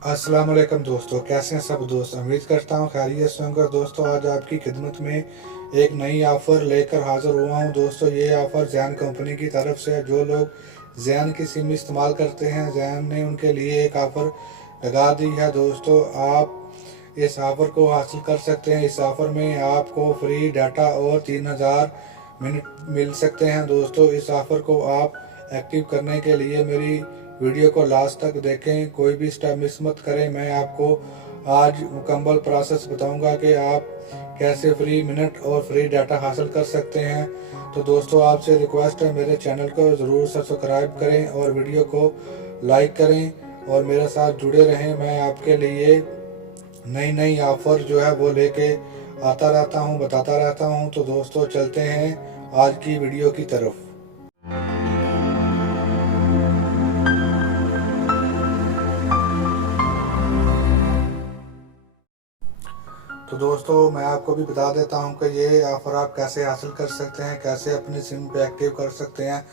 अस्सलाम वालेकुम दोस्तों, कैसे हैं सब दोस्त। उम्मीद करता हूँ खैरियत से होंगे। दोस्तों आज आपकी खिदमत में एक नई ऑफ़र लेकर हाज़िर हुआ हूँ। दोस्तों ये ऑफ़र ज़ैन कंपनी की तरफ से है। जो लोग ज़ैन की सिम इस्तेमाल करते हैं, ज़ैन ने उनके लिए एक ऑफ़र लगा दी है। दोस्तों आप इस ऑफ़र को हासिल कर सकते हैं। इस ऑफ़र में आपको फ्री डाटा और 3000 मिनट मिल सकते हैं। दोस्तों इस ऑफ़र को आप एक्टिव करने के लिए मेरी वीडियो को लास्ट तक देखें, कोई भी स्टेप मिस मत करें। मैं आपको आज मुकम्मल प्रोसेस बताऊंगा कि आप कैसे फ्री मिनट और फ्री डाटा हासिल कर सकते हैं। तो दोस्तों आपसे रिक्वेस्ट है, मेरे चैनल को ज़रूर सब्सक्राइब करें और वीडियो को लाइक करें और मेरे साथ जुड़े रहें। मैं आपके लिए नई नई ऑफ़र जो है वो लेके आता रहता हूँ, बताता रहता हूँ। तो दोस्तों चलते हैं आज की वीडियो की तरफ। तो दोस्तों मैं आपको भी बता देता हूं कि ये ऑफ़र आप कैसे हासिल कर सकते हैं, कैसे अपनी सिम पे एक्टिव कर सकते हैं।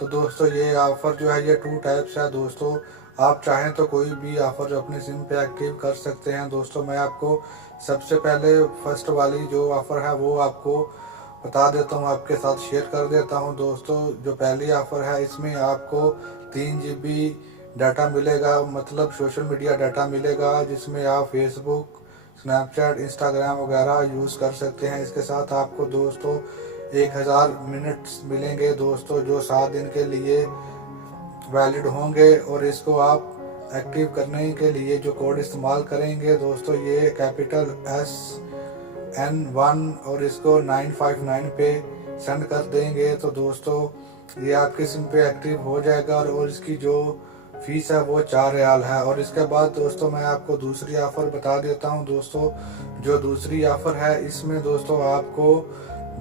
तो दोस्तों ये ऑफ़र जो है ये 2 टाइप्स है। दोस्तों आप चाहें तो कोई भी ऑफ़र जो अपनी सिम पे एक्टिव कर सकते हैं। दोस्तों मैं आपको सबसे पहले फर्स्ट वाली जो ऑफ़र है वो आपको बता देता हूँ, आपके साथ शेयर कर देता हूँ। दोस्तों जो पहली ऑफ़र है इसमें आपको 3 GB डाटा मिलेगा, मतलब सोशल मीडिया डाटा मिलेगा, जिसमें आप फेसबुक, स्नैपचैट, इंस्टाग्राम वगैरह यूज़ कर सकते हैं। इसके साथ आपको दोस्तों 1000 मिनट्स मिलेंगे दोस्तों, जो 7 दिन के लिए वैलिड होंगे। और इसको आप एक्टिव करने के लिए जो कोड इस्तेमाल करेंगे दोस्तों, ये कैपिटल SN1 और इसको 959 पे सेंड कर देंगे। तो दोस्तों ये आपकी सिम पे एक्टिव हो जाएगा और इसकी जो फीस है वो 4 रियाल है। और इसके बाद दोस्तों मैं आपको दूसरी ऑफ़र बता देता हूँ। दोस्तों जो दूसरी ऑफ़र है इसमें दोस्तों आपको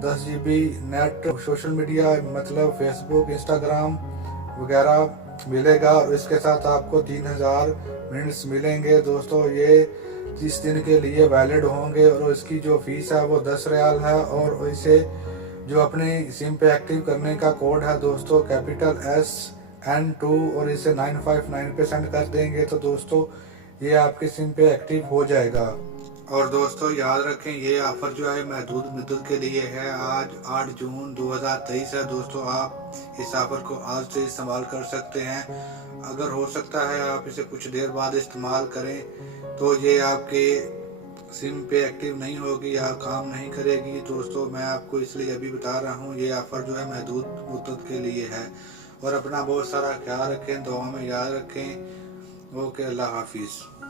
10 GB नेट सोशल मीडिया मतलब फेसबुक, इंस्टाग्राम वगैरह मिलेगा और इसके साथ आपको 3000 मिनट्स मिलेंगे। दोस्तों ये 30 दिन के लिए वैलिड होंगे और इसकी जो फीस है वो 10 रियाल है। और इसे जो अपनी सिम पे एक्टिव करने का कोड है दोस्तों कैपिटल SN2 और इसे 959 पे सेंड कर देंगे। तो दोस्तों ये आपकी सिम पे एक्टिव हो जाएगा। और दोस्तों याद रखें ये ऑफ़र जो है महदूद मुद्दत के लिए है। आज 8 जून 2023 है। दोस्तों आप इस ऑफ़र को आज से इस्तेमाल कर सकते हैं। अगर हो सकता है आप इसे कुछ देर बाद इस्तेमाल करें तो ये आपके सिम पे एक्टिव नहीं होगी या काम नहीं करेगी। दोस्तों मैं आपको इसलिए अभी बता रहा हूँ, ये ऑफ़र जो है महदूद मुद्दत के लिए है। और अपना बहुत सारा ख्याल रखें, दुआ में याद रखें। ओके, अल्लाह हाफिज़।